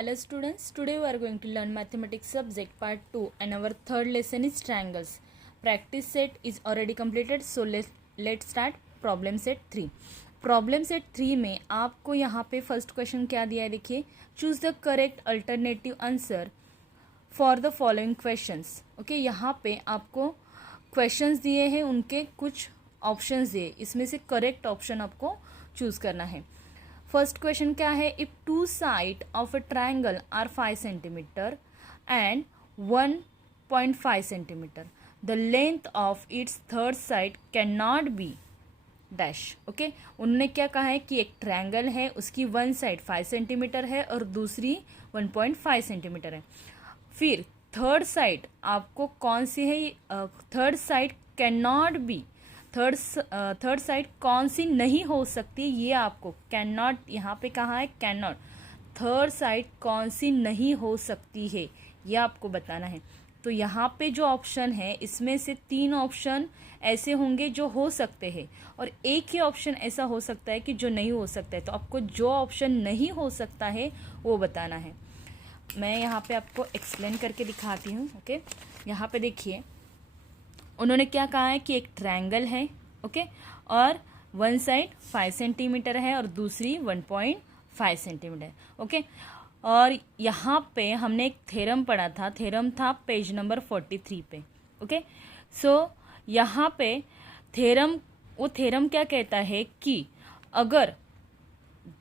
Hello students, today we are going to learn mathematics subject part 2 and our third lesson is triangles. Practice set is already completed, so let's start problem set 3. Problem set 3 में आपको यहाँ पे first question क्या दिया है, देखिए, choose the correct alternative answer for the following questions. Okay, यहाँ पे आपको क्वेश्चंस दिए हैं, उनके कुछ ऑप्शंस दिए, इसमें से करेक्ट ऑप्शन आपको चूज करना है. फर्स्ट क्वेश्चन क्या है, if two side of a triangle are 5 centimetre and 1.5 centimetre, the length of its third side can not be dash. Okay, उन्होंने क्या कहा है कि एक ट्रायंगल है, उसकी वन साइड 5 सेंटीमीटर है और दूसरी 1.5 सेंटीमीटर है. फिर थर्ड साइड आपको कौन सी है, third side can not B, third side कौन सी नहीं हो सकती, ये आपको कैन नॉट यहाँ पे कहा है, कैन नॉट, थर्ड साइड कौन सी नहीं हो सकती है ये आपको बताना है. तो यहाँ पे जो ऑप्शन है, इसमें से 3 ऑप्शन ऐसे होंगे जो हो सकते हैं और एक ही ऑप्शन ऐसा हो सकता है कि जो नहीं हो सकता है. तो आपको जो ऑप्शन नहीं हो सकता है वो बताना है. मैं यहाँ पे आपको एक्सप्लेन करके दिखाती हूँ. ओके, यहाँ पे देखिए, उन्होंने क्या कहा है कि एक ट्रायंगल है, ओके, और वन साइड 5 सेंटीमीटर है और दूसरी 1.5 सेंटीमीटर, ओके. और यहाँ पे हमने एक थ्योरम पढ़ा था, थ्योरम था पेज नंबर 43 पे. ओके, सो यहाँ पे वो थ्योरम क्या कहता है कि अगर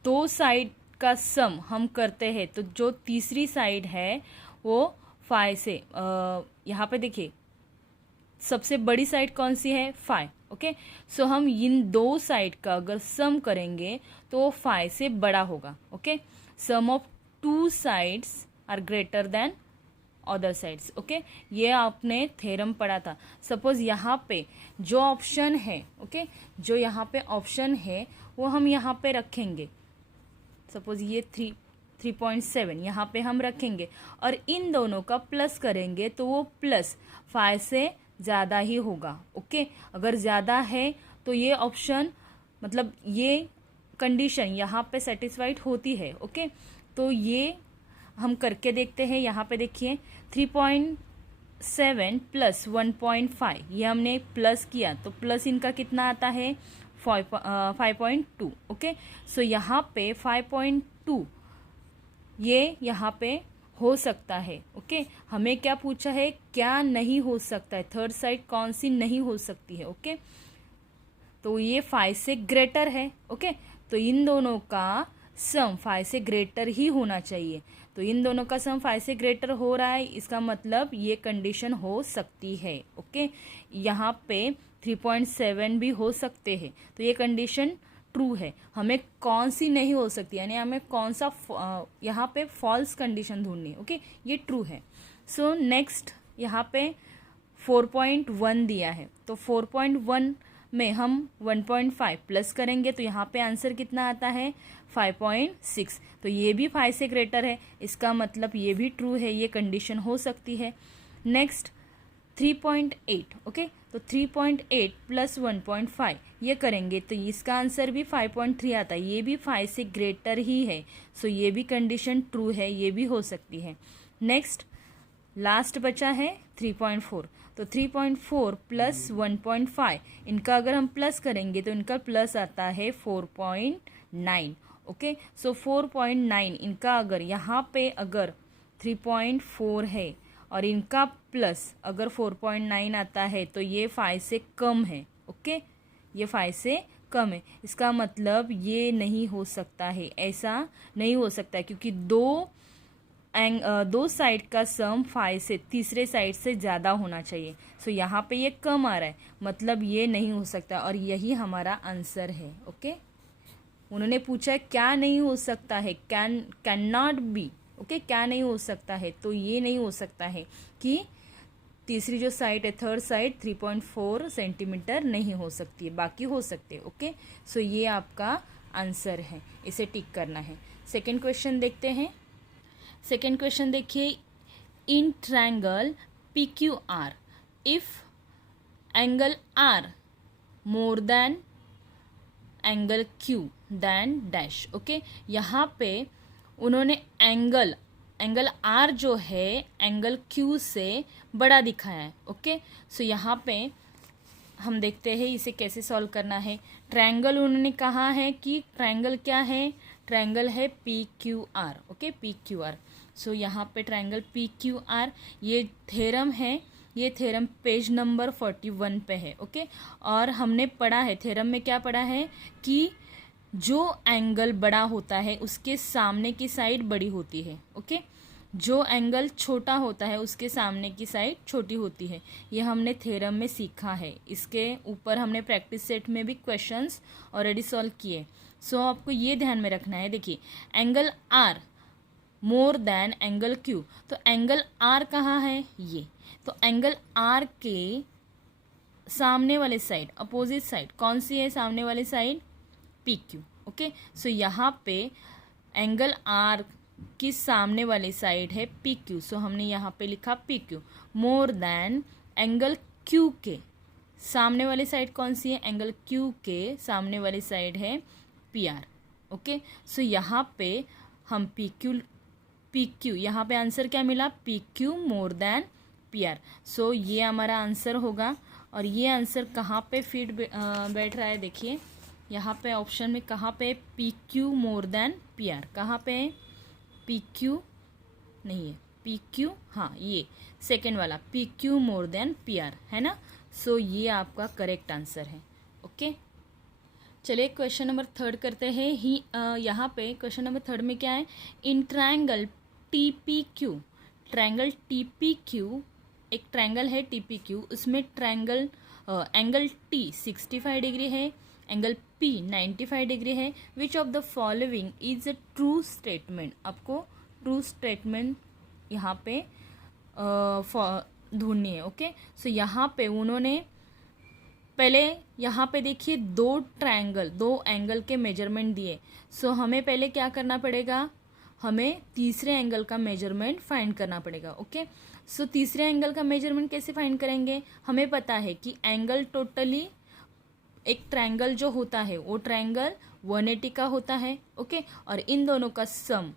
दो साइड का सम हम करते हैं तो जो तीसरी साइड है वो 5 से, यहाँ पे देखिए सबसे बड़ी साइड कौन सी है, 5. ओके, सो हम इन दो साइड का अगर सम करेंगे तो वो 5 से बड़ा होगा. Okay, sum of two sides are greater than other sides. Okay, ये आपने थ्योरम पढ़ा था. सपोज यहाँ पे जो ऑप्शन है, ओके, जो यहाँ पे ऑप्शन है वो हम यहाँ पे रखेंगे. सपोज ये 3.7 यहाँ पे हम रखेंगे और इन दोनों का प्लस करेंगे तो वो प्लस 5 से ज़्यादा ही होगा. ओके, अगर ज़्यादा है तो ये ऑप्शन, मतलब ये कंडीशन यहाँ पे सेटिस्फाइड होती है. ओके, तो ये हम करके देखते हैं. यहाँ पे देखिए 3.7 प्लस 1.5, ये हमने प्लस किया तो प्लस इनका कितना आता है, 5.2. ओके, सो यहाँ पे 5.2 ये यहाँ पे हो सकता है. ओके, हमें क्या पूछा है, क्या नहीं हो सकता है, थर्ड साइड कौन सी नहीं हो सकती है. ओके, तो ये 5 से ग्रेटर है. ओके, तो इन दोनों का सम 5 से ग्रेटर ही होना चाहिए. तो इन दोनों का सम 5 से ग्रेटर हो रहा है, इसका मतलब ये कंडीशन हो सकती है. ओके, यहाँ पे 3.7 भी हो सकते हैं, तो ये कंडीशन ट्रू है. हमें कौन सी नहीं हो सकती, यानी हमें कौन सा यहाँ पे फॉल्स कंडीशन ढूंढनी है. ओके, ये ट्रू है. सो नेक्स्ट यहाँ पे 4.1 दिया है, तो 4.1 में हम 1.5 प्लस करेंगे तो यहाँ पे आंसर कितना आता है, 5.6. तो ये भी 5 से ग्रेटर है, इसका मतलब ये भी ट्रू है, ये कंडीशन हो सकती है. नेक्स्ट 3.8. ओके, तो 3.8 प्लस 1.5 ये करेंगे तो इसका आंसर भी 5.3 आता है, ये भी 5 से ग्रेटर ही है. सो ये भी कंडीशन ट्रू है, ये भी हो सकती है. नेक्स्ट लास्ट बचा है 3.4. तो 3.4 प्लस 1.5 इनका अगर हम प्लस करेंगे तो इनका प्लस आता है 4.9. ओके, सो 4.9 इनका अगर यहाँ पे अगर 3.4 है और इनका प्लस अगर 4.9 आता है तो ये 5 से कम है. ओके, ये 5 से कम है, इसका मतलब ये नहीं हो सकता है, ऐसा नहीं हो सकता है क्योंकि दो साइड का सम 5 से तीसरे साइड से ज़्यादा होना चाहिए. सो यहाँ पे ये कम आ रहा है, मतलब ये नहीं हो सकता और यही हमारा आंसर है. ओके, उन्होंने पूछा क्या नहीं हो सकता है, कैन नॉट बी. ओके, क्या नहीं हो सकता है, तो ये नहीं हो सकता है कि तीसरी जो साइड है, थर्ड साइड 3.4 सेंटीमीटर नहीं हो सकती है, बाकी हो सकते हैं. ओके, सो ये आपका आंसर है, इसे टिक करना है. सेकेंड क्वेश्चन देखते हैं. सेकेंड क्वेश्चन देखिए, in triangle PQR if angle R more than angle Q then dash. Okay, यहाँ पे उन्होंने एंगल एंगल आर जो है एंगल क्यू से बड़ा दिखाया है। ओके, सो यहाँ पे हम देखते हैं इसे कैसे सॉल्व करना है। ट्रायंगल उन्होंने कहा है कि ट्रायंगल क्या है, ट्रायंगल है P Q R. Okay, P Q R. So यहाँ पे ट्रायंगल पी क्यू आर, ये थ्योरम है, ये थ्योरम पेज नंबर 41 पे है। ओके, और हमने पढ़ा है थ्योरम में क्या पढ़ा है कि जो एंगल बड़ा होता है उसके सामने की साइड बड़ी होती है। ओके, जो एंगल छोटा होता है उसके सामने की साइड छोटी होती है। ये हमने थ्योरम में सीखा है। इसके ऊपर हमने प्रैक्टिस सेट में भी क्वेश्चंस ऑलरेडी सॉल्व किए। सो आपको ये ध्यान में रखना है। देखिए, angle R more than angle Q, तो एंगल आर कहाँ है, ये। तो एंगल आर के सामने वाले साइड, अपोजिट साइड कौन सी है, सामने वाली side P Q. Okay, so यहाँ पे एंगल आर की सामने वाली साइड है पी क्यू, सो हमने यहाँ पे लिखा P Q more than angle Q के सामने वाली साइड कौन सी है, एंगल क्यू के सामने वाली साइड है पी आर। ओके, सो यहाँ पे हम पी क्यू यहाँ पे आंसर क्या मिला, P Q more than P R. So ये हमारा आंसर होगा। और ये आंसर कहाँ पे फिट बैठ रहा है, देखिए यहाँ पे ऑप्शन में कहाँ पे P Q more than P are, कहाँ पे है, पी क्यू नहीं है, पी क्यू, हाँ ये सेकेंड वाला P Q more than P are है ना। सो ये आपका करेक्ट आंसर है। ओके, चलिए क्वेश्चन नंबर 3 करते हैं। यहाँ पे क्वेश्चन नंबर 3 में क्या है, in triangle T P Q, triangle T P Q, एक ट्रायंगल है टी पी क्यू, उसमें ट्रायंगल एंगल टी 65 डिग्री है, एंगल P 95 डिग्री है। Which of the following is a true statement, आपको ट्रू स्टेटमेंट यहाँ पे ढूंढनी है। ओके, सो यहाँ पे उन्होंने पहले यहाँ पे देखिए दो एंगल के मेजरमेंट दिए। सो हमें पहले क्या करना पड़ेगा, हमें तीसरे एंगल का मेजरमेंट फाइंड करना पड़ेगा। ओके, सो तीसरे एंगल का मेजरमेंट कैसे फाइंड करेंगे, हमें पता है कि एंगल टोटली एक ट्रायंगल जो होता है वो ट्रायंगल 180 का होता है। ओके, और इन दोनों का सम,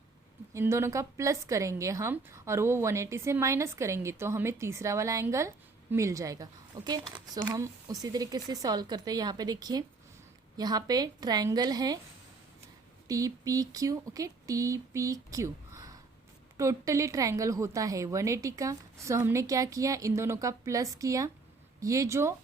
इन दोनों का प्लस करेंगे हम और वो 180 से माइनस करेंगे तो हमें तीसरा वाला एंगल मिल जाएगा। ओके, सो हम उसी तरीके से सॉल्व करते हैं। यहाँ पे देखिए, यहाँ पे ट्रायंगल है T P Q. Okay, T P Q totally triangle होता है 180 का। सो हमने क्या किया, इन दोनों का प्लस किया, ये जो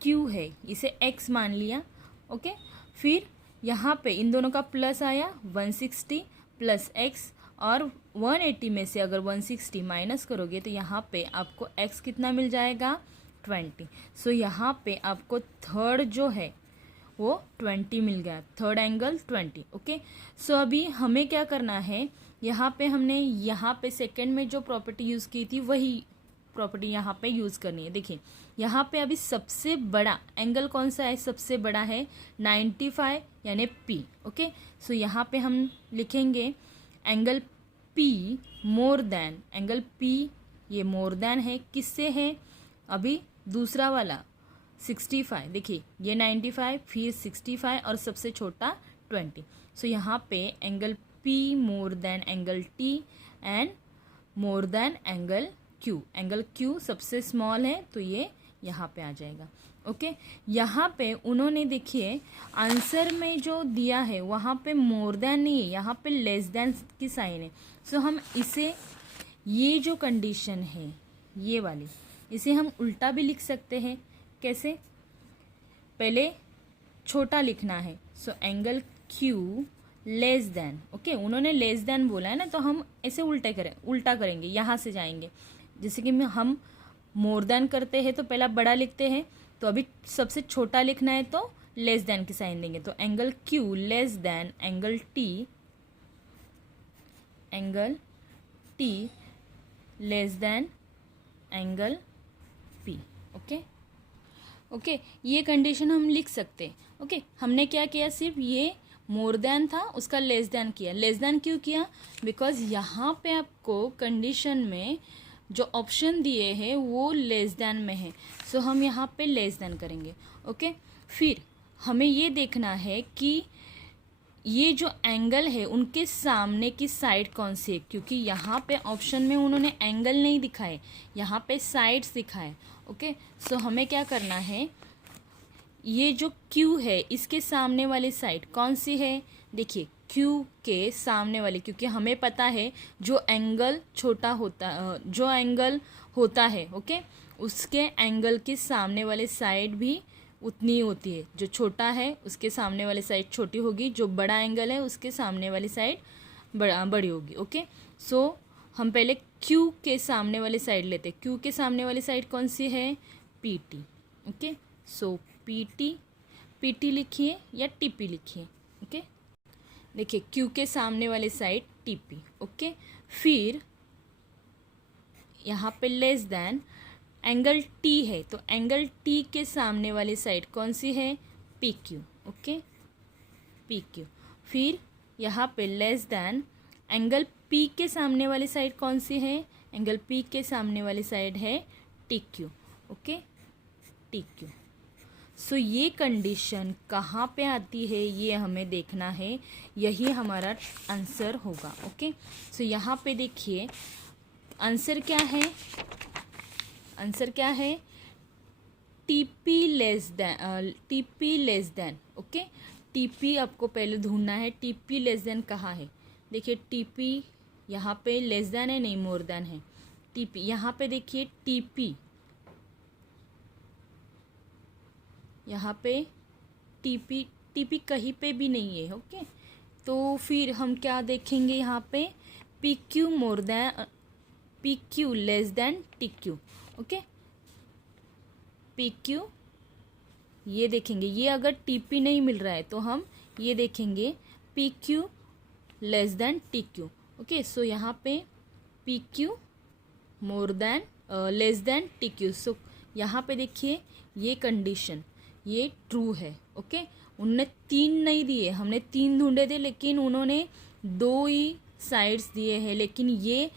Q है इसे X मान लिया। ओके, फिर यहाँ पे इन दोनों का प्लस आया 160 प्लस X, और 180 में से अगर 160 माइनस करोगे तो यहाँ पे आपको X कितना मिल जाएगा, 20। सो यहाँ पे आपको थर्ड जो है वो 20 मिल गया, थर्ड एंगल 20। ओके, सो अभी हमें क्या करना है, यहाँ पे हमने यहाँ पे सेकेंड में जो प्रॉपर्टी यूज़ की थी वही प्रॉपर्टी यहाँ पे यूज़ करनी है। देखिए यहाँ पे अभी सबसे बड़ा एंगल कौन सा है, सबसे बड़ा है 95 यानी P। ओके, सो यहाँ पे हम लिखेंगे एंगल P मोर देन, एंगल P ये मोर देन है, किससे है, अभी दूसरा वाला 65। देखिए ये 95 फिर 65 और सबसे छोटा 20। सो यहाँ पे angle P more than angle T and more than angle Q, angle Q सबसे स्मॉल है तो ये यहाँ पे आ जाएगा। ओके, यहाँ पे उन्होंने देखिए आंसर में जो दिया है वहाँ पे मोर देन नहीं है, यहाँ पे लेस देन की साइन है। सो हम इसे, ये जो कंडीशन है ये वाली, इसे हम उल्टा भी लिख सकते हैं। कैसे, पहले छोटा लिखना है, so angle Q less than. Okay, उन्होंने लेस देन बोला है ना, तो हम ऐसे उल्टा करेंगे, यहाँ से जाएंगे। जैसे कि हम मोर देन करते हैं तो पहला बड़ा लिखते हैं, तो अभी सबसे छोटा लिखना है तो लेस देन की साइन देंगे। तो angle Q less than angle T less than angle P। Okay, ये कंडीशन हम लिख सकते। ओके, हमने क्या किया, सिर्फ ये मोर देन था उसका लेस देन किया। लेस देन क्यों किया, बिकॉज यहाँ पे आपको कंडीशन में जो ऑप्शन दिए हैं वो लेस देन में है, सो हम यहाँ पे लेस देन करेंगे। ओके, फिर हमें ये देखना है कि ये जो एंगल है उनके सामने की साइड कौन सी है, क्योंकि यहाँ पे ऑप्शन में उन्होंने एंगल नहीं दिखाए, यहाँ पे साइड्स दिखाए। ओके, सो हमें क्या करना है, ये जो Q है इसके सामने वाली साइड कौन सी है, देखिए Q के सामने वाले, क्योंकि हमें पता है जो एंगल छोटा होता, जो एंगल होता है ओके, उसके एंगल के सामने वाले साइड भी उतनी ही होती है। जो छोटा है उसके सामने वाली साइड छोटी होगी, जो बड़ा एंगल है उसके सामने वाली साइड बड़ी होगी। ओके, सो हम पहले Q के सामने वाली साइड लेते हैं। Q के सामने वाली साइड कौन सी है, PT। ओके, सो PT लिखिए या TP लिखिए। ओके, देखिए Q के सामने वाली साइड TP। ओके, फिर यहाँ पे लेस देन एंगल T है, तो एंगल T के सामने वाली साइड कौन सी है, PQ। Okay, PQ। फिर यहाँ पे लेस देन एंगल P के सामने वाली साइड कौन सी है, एंगल P के सामने वाली साइड है TQ। Okay, TQ। सो ये कंडीशन कहाँ पे आती है ये हमें देखना है, यही हमारा आंसर होगा। ओके, सो यहाँ पे देखिए आंसर क्या है, आंसर क्या है, TP less than. Okay, TP आपको पहले ढूंढना है, TP लेस देन कहाँ है। देखिए TP यहाँ पे लेस देन है, नहीं मोर देन है। TP यहाँ पे देखिए TP, यहाँ पे TP कहीं पे भी नहीं है। ओके, तो फिर हम क्या देखेंगे, यहाँ पे PQ less than TQ। Okay, PQ ये देखेंगे, ये अगर TP नहीं मिल रहा है तो हम ये देखेंगे PQ less than TQ। Okay, so यहाँ पे PQ more than less than TQ। So यहाँ पे देखिए ये कंडीशन ये ट्रू है। ओके, उन्होंने 3 नहीं दिए, हमने 3 ढूंढे थे लेकिन उन्होंने 2 ही साइड्स दिए हैं, लेकिन ये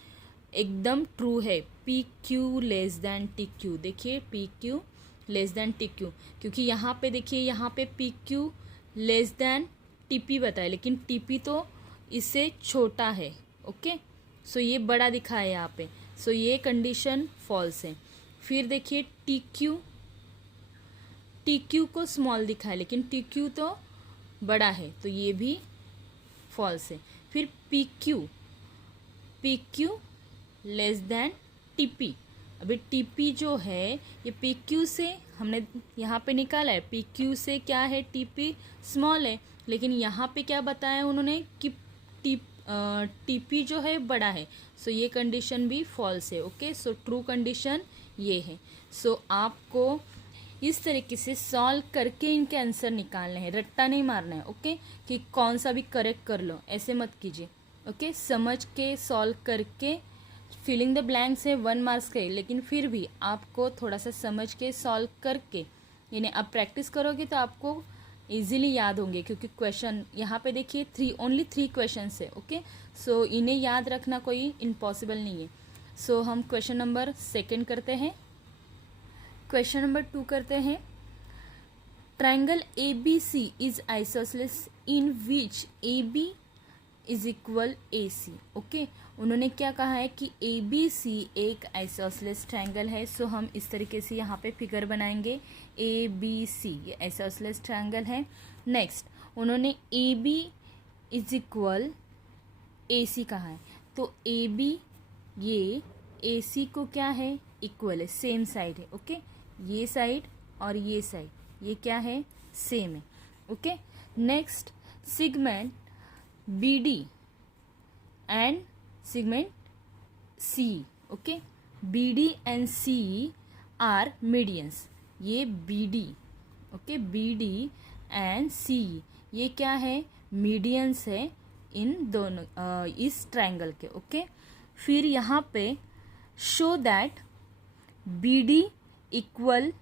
एकदम ट्रू है, PQ लेस देन TQ। देखिए PQ लेस देन TQ, क्योंकि यहाँ पे देखिए यहाँ पे PQ लेस देन TP बताए, लेकिन TP तो इससे छोटा है। ओके, सो ये बड़ा दिखा है यहाँ पे, सो ये कंडीशन फॉल्स है। फिर देखिए TQ को स्मॉल दिखा है, लेकिन TQ तो बड़ा है, तो ये भी फॉल्स है। फिर PQ लेस देन TP। अभी TP जो है ये PQ से हमने यहाँ पे निकाला है, PQ से क्या है, TP स्मॉल है, लेकिन यहाँ पे क्या बताया उन्होंने कि TP जो है बड़ा है, सो ये कंडीशन भी फॉल्स है। ओके, सो ट्रू कंडीशन ये है। सो आपको इस तरीके से सॉल्व करके इनके आंसर निकालने हैं, रट्टा नहीं मारना है। ओके, कि कौन सा भी करेक्ट कर लो, ऐसे मत कीजिए। ओके, समझ के सॉल्व करके, फिलिंग द ब्लैंक्स है 1 मार्क्स के, लेकिन फिर भी आपको थोड़ा सा समझ के सॉल्व करके, यानी आप प्रैक्टिस करोगे तो आपको इजीली याद होंगे, क्योंकि क्वेश्चन यहाँ पे देखिए ओनली 3 क्वेश्चन है। ओके, सो इन्हें याद रखना कोई इम्पॉसिबल नहीं है। सो हम क्वेश्चन नंबर 2 करते हैं। क्वेश्चन नंबर 2 करते हैं। Triangle ABC is isosceles in which AB is equal AC। Okay, उन्होंने क्या कहा है कि ABC एक आइसोसेलेस ट्राइंगल है। सो हम इस तरीके से यहाँ पे फिगर बनाएंगे, ABC ये आइसोसेलेस ट्राइंगल है। नेक्स्ट उन्होंने AB इज इक्वल AC कहा है, तो AB ये AC को क्या है, इक्वल है, सेम साइड है। ओके, ये साइड और ये साइड ये क्या है, सेम है। Okay, next segment BD and segment C। Okay, BD and C are medians. ये BD, okay, BD and C ये क्या है, मीडियंस है इन दोनों इस ट्राइंगल के। ओके, फिर यहाँ पे show that BD equal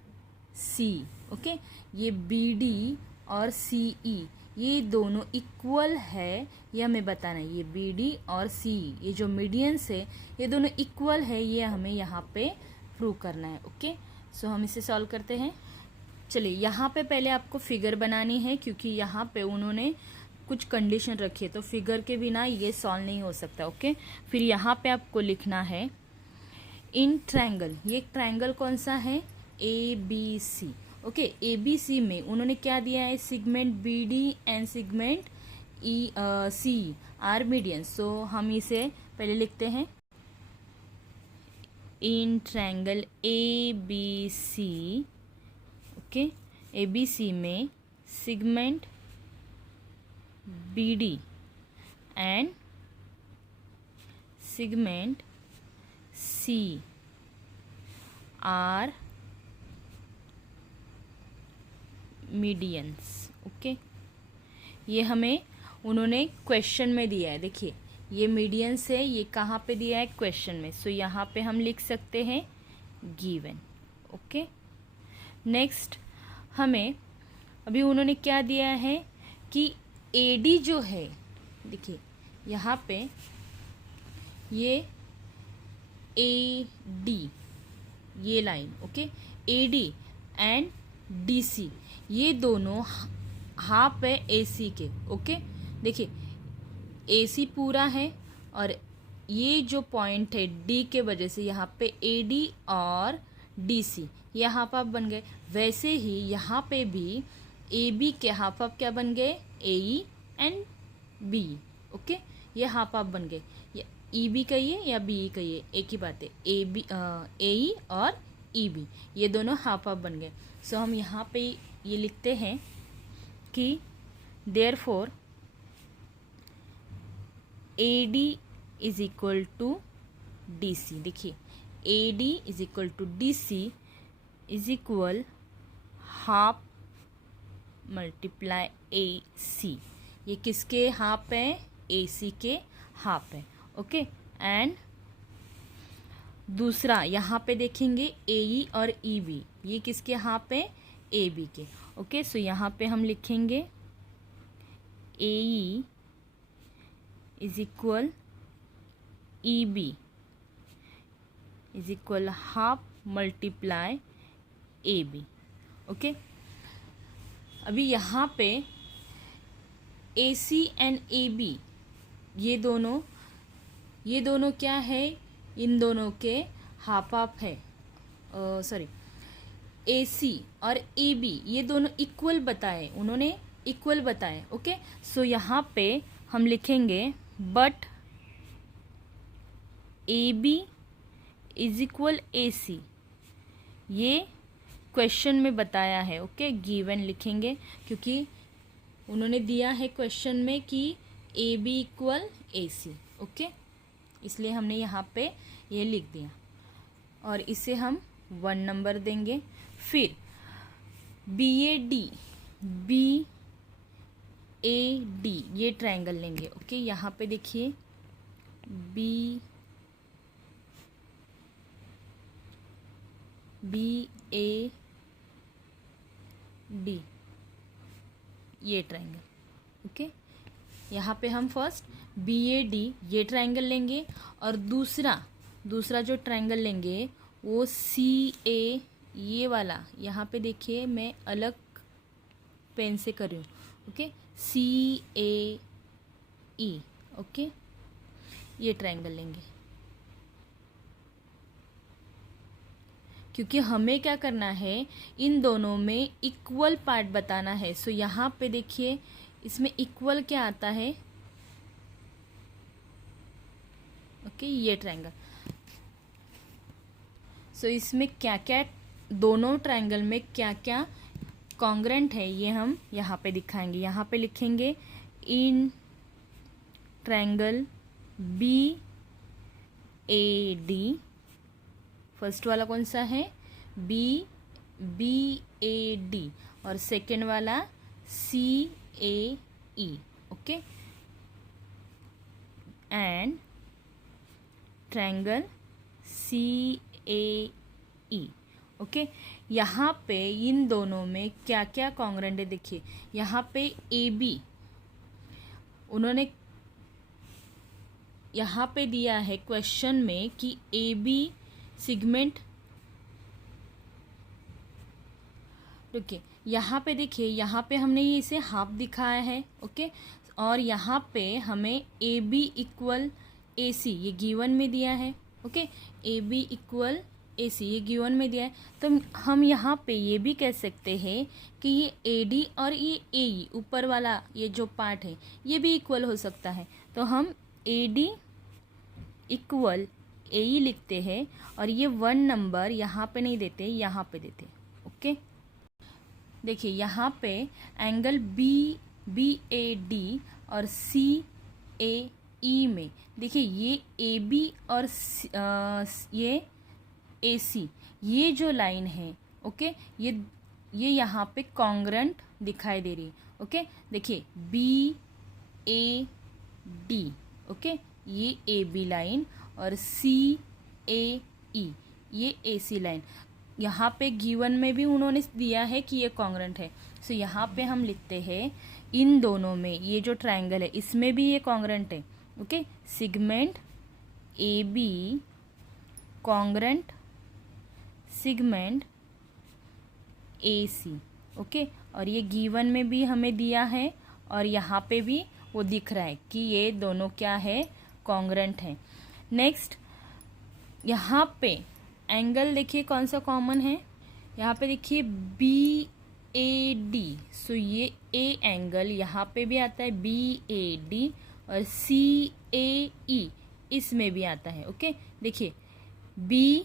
C। Okay, ये BD और CE ये दोनों इक्वल है, ये हमें बताना है। ये BD और C ये जो मीडियंस है ये दोनों इक्वल है, ये हमें यहाँ पे प्रूव करना है। ओके, सो हम इसे सॉल्व करते हैं। चलिए यहाँ पे पहले आपको फिगर बनानी है, क्योंकि यहाँ पे उन्होंने कुछ कंडीशन रखी है, तो फिगर के बिना ये सॉल्व नहीं हो सकता। ओके, फिर यहाँ पे आपको लिखना है इन ट्रायंगल, ये ट्रायंगल कौन सा है, A B C. Okay, A B C में उन्होंने क्या दिया है, segment B D and segment E C are median. So हम इसे पहले लिखते हैं, in triangle A B C. Okay, A B C में segment B D and segment C are medians. Okay, ये हमें उन्होंने क्वेश्चन में दिया है। देखिए ये मीडियंस है, ये कहाँ पे दिया है, क्वेश्चन में। सो यहाँ पे हम लिख सकते हैं गिवन। ओके, नेक्स्ट हमें अभी उन्होंने क्या दिया है कि एडी जो है, देखिए यहाँ पे ये ए डी, ये line, okay, A D and D C, ये दोनों हाफ है ए सी के। ओके, देखिए ए सी पूरा है और ये जो पॉइंट है डी के वजह से यहाँ पे ए डी और डी सी ये हाफ हाफ बन गए। वैसे ही यहाँ पे भी ए बी के हाफ हाफ क्या बन गए, ए ई एंड बी। ओके, ये हाफ हाफ बन गए, ई बी कहिए या बी ई कहिए, एक ही बात है, ए बी ए ई और ई बी ये दोनों हाफ हाफ बन गए। सो हम यहाँ पे ये लिखते हैं कि therefore A D is equal to D C. देखिए A D is equal to D C is equal half multiply A C. ये किसके हाफ है, ए सी के हाफ है। ओके, एंड दूसरा यहाँ पे देखेंगे ए ई और ई बी, ये किसके हाफ है, ए बी के। ओके, सो यहाँ पे हम लिखेंगे A E is equal E B is equal half multiply A B. Okay, अभी यहाँ पे ए सी एंड ए बी ये दोनों क्या है, इन दोनों के हाफ हाफ है। सॉरी, ए सी और ए बी ये दोनों इक्वल बताए, उन्होंने इक्वल बताए। ओके, सो यहाँ पे हम लिखेंगे but A B is equal A C, ये क्वेश्चन में बताया है। ओके, गिवन लिखेंगे क्योंकि उन्होंने दिया है क्वेश्चन में कि A B equal A C. Okay, इसलिए हमने यहाँ पे ये लिख दिया और इसे हम 1 नंबर देंगे। फिर बी ए डी ये ट्रायंगल लेंगे। ओके, यहाँ पे देखिए बी ए डी ये ट्रायंगल। ओके, यहाँ पे हम फर्स्ट बी ए डी ये ट्रायंगल लेंगे और दूसरा जो ट्रायंगल लेंगे वो सी ए ये वाला, यहाँ पे देखिए मैं अलग पेन से कर रही हूँ। Okay, C A E. Okay, ये ट्रायंगल लेंगे क्योंकि हमें क्या करना है, इन दोनों में इक्वल पार्ट बताना है। सो यहाँ पे देखिए इसमें इक्वल क्या आता है, ओके, ये ट्रायंगल। सो इसमें क्या क्या, दोनों ट्रायंगल में क्या क्या कॉन्ग्रेंट है ये हम यहाँ पे दिखाएंगे। यहाँ पे लिखेंगे in triangle B A D, first वाला कौन सा है, बी ए डी, और सेकेंड वाला C A E. Okay, and triangle C A E. Okay, यहाँ पे इन दोनों में क्या क्या कॉन्ग्रेंट है, देखिए यहाँ पे ए बी उन्होंने यहाँ पे दिया है क्वेश्चन में कि ए बी सेगमेंट। ओके, यहाँ पे देखिए यहाँ पे हमने ये इसे हाफ दिखाया है। ओके, और यहाँ पे हमें ए बी इक्वल ए सी ये गिवन में दिया है। Okay, A B equal A C ये गिवन में दिया है, तो हम यहाँ पे ये भी कह सकते हैं कि ये ए डी और ये ए ई ऊपर वाला ये जो पार्ट है ये भी इक्वल हो सकता है। तो हम ए डी इक्वल ए ई लिखते हैं और ये 1 नंबर यहाँ पे नहीं देते, यहाँ पे देते। ओके, देखिए यहाँ पे एंगल बी ए डी और सी ए ई में देखिए ये ए बी और ये ए सी ये जो लाइन है, ओके, ये यहाँ पे कॉन्ग्रेंट दिखाई दे रही है। ओके, देखिए बी ए डी, ओके, ये ए बी लाइन और सी ए ई ये ए सी लाइन यहाँ पे गिवन में भी उन्होंने दिया है कि ये कॉन्ग्रेंट है। सो यहाँ पे हम लिखते हैं इन दोनों में ये जो ट्रायंगल है इसमें भी ये कॉन्ग्रेंट है। Okay, segment A B congruent segment A C. Okay, और ये गिवन में भी हमें दिया है और यहाँ पे भी वो दिख रहा है कि ये दोनों क्या है, कॉन्ग्रेंट है। नेक्स्ट यहाँ पे एंगल देखिए कौन सा कॉमन है, यहाँ पे देखिए बी ए डी। सो ये ए एंगल यहाँ पे भी आता है बी ए डी और सी ए ई इसमें भी आता है। ओके, देखिए बी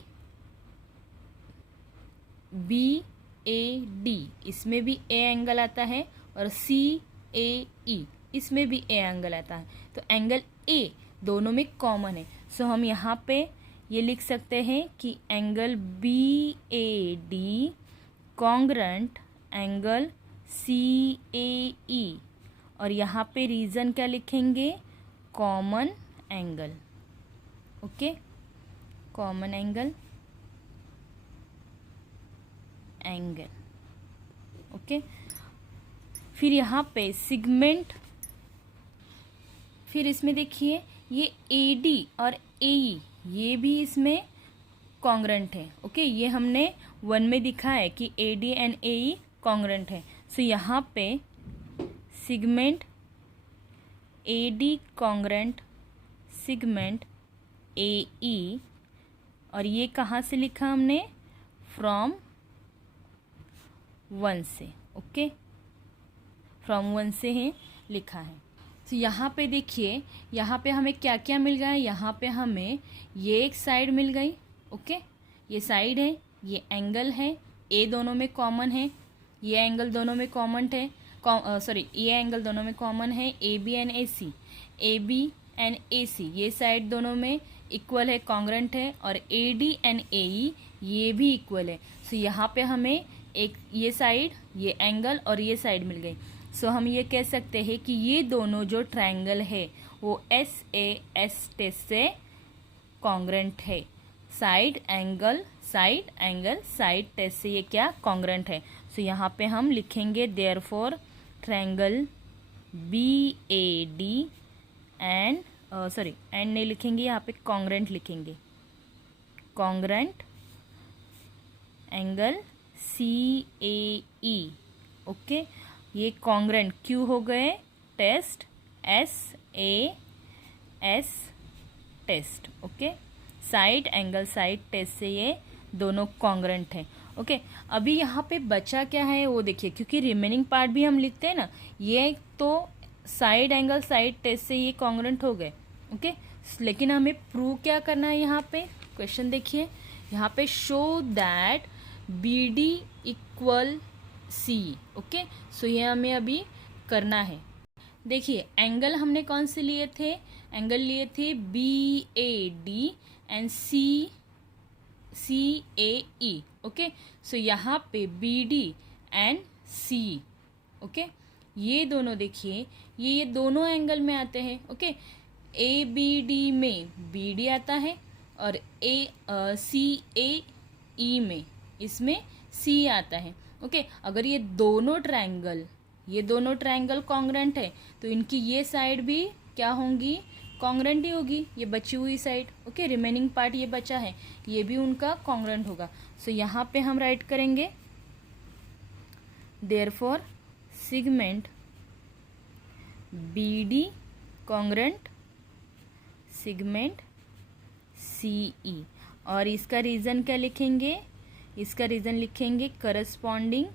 ए डी इसमें भी ए एंगल आता है और सी ए ई इसमें भी ए एंगल आता है, तो एंगल ए दोनों में कॉमन है। सो हम यहाँ पे ये लिख सकते हैं कि angle B A D congruent angle C A E, और यहाँ पे रीज़न क्या लिखेंगे, common angle. Okay, common angle okay. फिर यहाँ पे सिगमेंट, फिर इसमें देखिए ये ए डी और ए ई ये भी इसमें कॉन्ग्रेंट है। ओके, ये हमने 1 में दिखा है कि A D and A E congruent है। सो यहाँ पे segment A D congruent segment A E, और ये कहाँ से लिखा हमने, फ्रॉम 1 से। ओके, फ्रॉम 1 से ही लिखा है। तो यहाँ पे देखिए यहाँ पे हमें क्या क्या मिल गया है, यहाँ पे हमें ये एक साइड मिल गई। ओके, ये साइड है, ये एंगल है, ए दोनों में कॉमन है, ये एंगल दोनों में कॉमन है, ये एंगल दोनों में कॉमन है, A B and A C, A B and A C ये साइड दोनों में इक्वल है, कॉन्ग्रेंट है, और ए डी एंड ए ई ये भी इक्वल है। सो यहाँ पे हमें एक ये साइड, ये एंगल और ये साइड मिल गई। सो हम ये कह सकते हैं कि ये दोनों जो ट्रायंगल है वो एस ए एस टेस्ट से कॉन्ग्रेंट है। साइड एंगल साइड टेस्ट से ये क्या, कॉन्ग्रेंट है। सो यहाँ पे हम लिखेंगे therefore triangle B A D and and नहीं लिखेंगे, यहाँ पे कॉन्ग्रेंट लिखेंगे, congruent angle C A E. Okay, ये कॉन्ग्रेंट क्यों हो गए, test S A S test. Okay, side angle side test से ये दोनों कॉन्ग्रेंट हैं। ओके, अभी यहाँ पे बचा क्या है वो देखिए, क्योंकि रिमेनिंग पार्ट भी हम लिखते हैं ना, ये तो साइड एंगल साइड टेस्ट से ये कॉन्ग्रेंट हो गए। ओके, लेकिन हमें प्रूव क्या करना है, यहाँ पे क्वेश्चन देखिए, यहाँ पे show that B D equal C. Okay, so ये हमें अभी करना है। देखिए एंगल हमने कौन से लिए थे, एंगल लिए थे B A D and C A E. Okay, so यहाँ पे B D and C, okay, ये दोनों देखिए ये दोनों एंगल में आते हैं। ओके, ए बी डी में बी डी आता है और सी ए ई में इसमें सी आता है। ओके, अगर ये दोनों ट्रायंगल कॉन्ग्रेंट है तो इनकी ये साइड भी क्या होंगी, कॉन्ग्रेंट ही होगी, ये बची हुई साइड। ओके, रिमेनिंग पार्ट ये बचा है, ये भी उनका कॉन्ग्रेंट होगा। सो यहाँ पे हम राइट करेंगे therefore segment B D congruent segment C E. और इसका रीज़न क्या लिखेंगे, इसका रीज़न लिखेंगे corresponding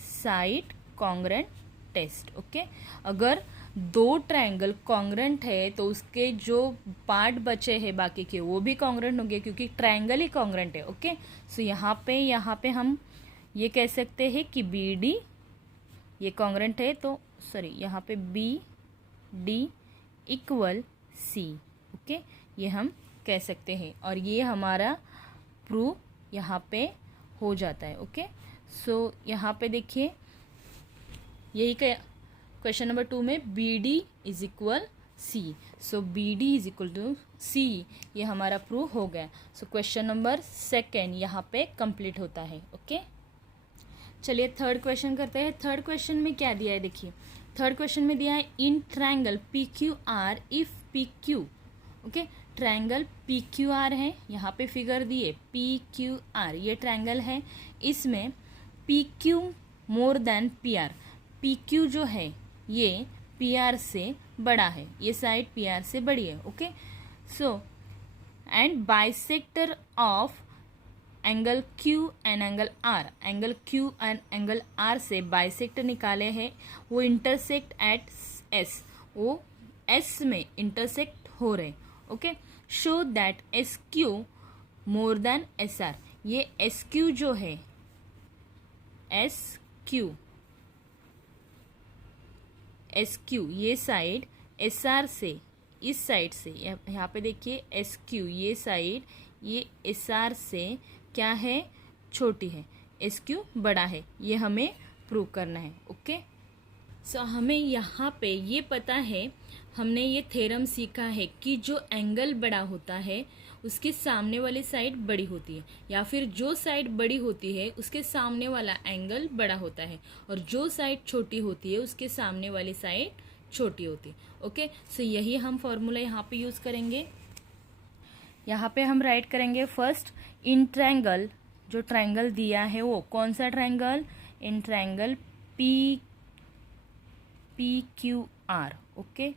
side congruent test. Okay, अगर दो ट्रायंगल कॉन्ग्रेंट है तो उसके जो पार्ट बचे हैं बाकी के वो भी कॉन्ग्रेंट होंगे क्योंकि ट्रायंगल ही कॉन्ग्रेंट है। ओके, सो यहाँ पे हम ये कह सकते हैं कि बी डी ये कॉन्ग्रेंट है, तो सॉरी यहाँ पे B D equal C. Okay, ये हम कह सकते हैं और ये हमारा प्रूव यहाँ पे हो जाता है। ओके, सो यहाँ पे देखिए यही क्वेश्चन नंबर 2 में B D is equal C, so B D is equal to C, ये हमारा प्रूव हो गया। सो क्वेश्चन नंबर 2 यहाँ पे कंप्लीट होता है। ओके, चलिए थर्ड क्वेश्चन करते हैं। थर्ड क्वेश्चन में क्या दिया है देखिए, थर्ड क्वेश्चन में दिया है in triangle P Q are if P Q. Okay, triangle P Q are है, यहाँ पे फिगर दिए पी क्यू आर, ये ट्रायंगल है, इसमें P Q more than P are, P Q जो है ये पी आर से बड़ा है, ये साइड पी आर से बड़ी है। Okay, so and bisector of angle Q and angle R, angle Q and angle R से बाइसेक्टर निकाले हैं, वो इंटरसेक्ट एट एस, वो एस में इंटरसेक्ट हो रहे। Okay, show that S Q more than S R, ये एस क्यू जो है, एस क्यू ये साइड एस आर से, इस साइड से यहाँ पे देखिए एस क्यू ये साइड ये एस आर से क्या है, छोटी है, एस क्यू बड़ा है, ये हमें प्रूव करना है। ओके, सो हमें यहाँ पे ये पता है, हमने ये थ्योरम सीखा है कि जो एंगल बड़ा होता है उसके सामने वाली साइड बड़ी होती है, या फिर जो साइड बड़ी होती है उसके सामने वाला एंगल बड़ा होता है, और जो साइड छोटी होती है उसके सामने वाली साइड छोटी होती है। ओके, सो यही हम फॉर्मूला यहाँ पे यूज़ करेंगे। यहाँ पे हम राइट करेंगे फर्स्ट इन ट्रायंगल, जो ट्रायंगल दिया है वो कौन सा triangle, in triangle P Q R. Okay,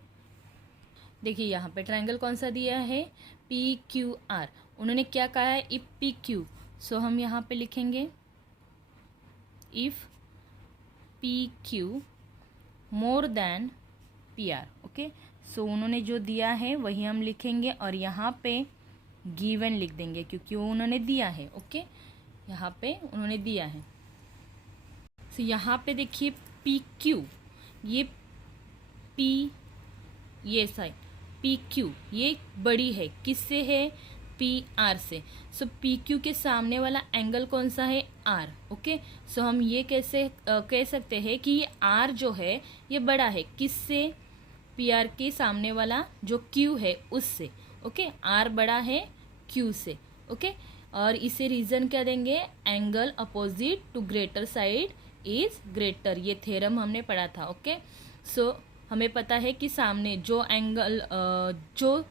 देखिए यहाँ पे ट्रायंगल कौन सा दिया है, पी क्यू आर, उन्होंने क्या कहा है, इफ पी क्यू, सो हम यहाँ पे लिखेंगे if P Q more than P R. Okay, so उन्होंने जो दिया है वही हम लिखेंगे और यहाँ पे गिवन लिख देंगे क्योंकि वो उन्होंने दिया है। ओके, यहाँ पे उन्होंने दिया है। सो यहाँ पे देखिए पी क्यू, ये पी ये साइड पी क्यू ये बड़ी है, किससे है, पी आर से। सो पी क्यू के सामने वाला एंगल कौन सा है, आर। ओके, सो हम ये कैसे कह सकते हैं कि ये आर जो है ये बड़ा है, किससे, पी आर के सामने वाला जो क्यू है उससे। ओके, आर बड़ा है क्यू से। ओके, और इसे रीजन क्या देंगे, angle opposite to greater side is greater, ये थ्योरम हमने पढ़ा था। ओके, सो हमें पता है कि सामने जो एंगल जो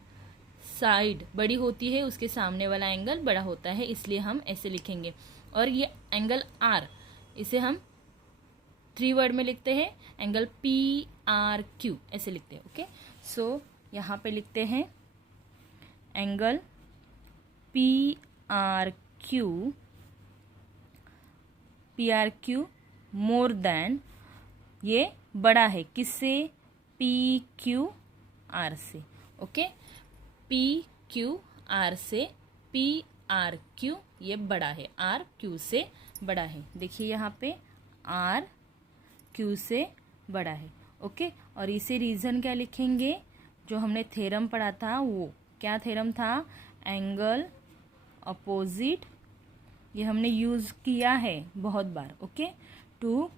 साइड बड़ी होती है उसके सामने वाला एंगल बड़ा होता है, इसलिए हम ऐसे लिखेंगे। और ये एंगल आर, इसे हम 3 वर्ड में लिखते हैं, एंगल पी आर क्यू ऐसे लिखते हैं। ओके, सो यहाँ पे लिखते हैं angle P R Q more then, ये बड़ा है किससे, पी क्यू आर से। ओके, पी क्यू आर से, पी आर क्यू ये बड़ा है, आर क्यू से बड़ा है। देखिए यहाँ पे आर क्यू से बड़ा है। ओके, और इसे रीज़न क्या लिखेंगे, जो हमने थ्योरम पढ़ा था वो क्या थ्योरम था, एंगल अपोजिट, ये हमने यूज़ किया है बहुत बार। ओके, टू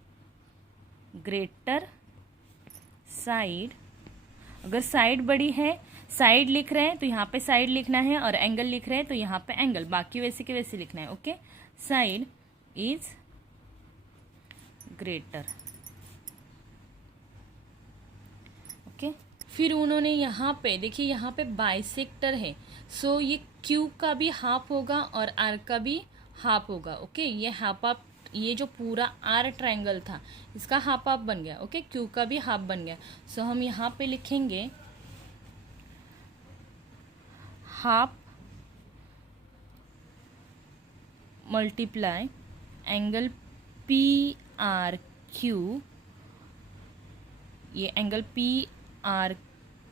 ग्रेटर साइड, अगर साइड बड़ी है, साइड लिख रहे हैं तो यहाँ पे साइड लिखना है, और एंगल लिख रहे हैं तो यहाँ पे एंगल, बाकी वैसे के वैसे लिखना है। Okay, side is greater. Okay, फिर उन्होंने यहाँ पे देखिए, यहाँ पे बाइसेक्टर है, सो ये क्यू का भी हाफ होगा और आर का भी हाफ होगा। ओके, ये हाफ ये जो पूरा आर ट्रायंगल था इसका हाफ हाफ बन गया, ओके, क्यू का भी हाफ बन गया। सो हम यहाँ पे लिखेंगे half multiply angle P R Q, ये angle P R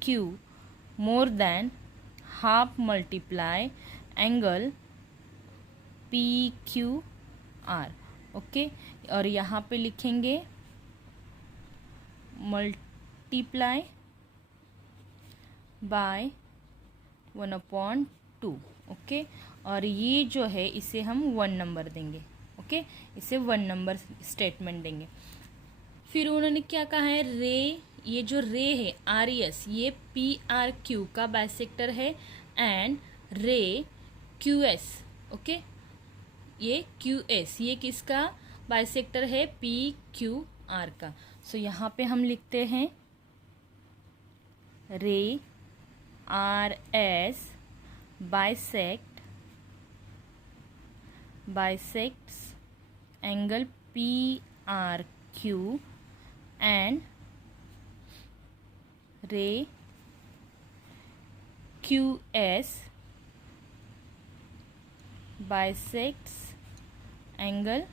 Q more than half multiply angle P Q R, okay. और यहाँ पे लिखेंगे मल्टीप्लाई बाय 1/2, ओके। और ये जो है इसे हम 1 नंबर देंगे, ओके, इसे 1 नंबर स्टेटमेंट देंगे। फिर उन्होंने क्या कहा है, रे, ये जो रे है आर एस, ये पी आर क्यू का बाइसेक्टर है, एंड रे क्यू एस, ओके, ये क्यू एस ये किसका बाइसेक्टर है, पी क्यू आर का। सो यहाँ पे हम लिखते हैं रे R S bisects angle PRQ and ray QS bisects angle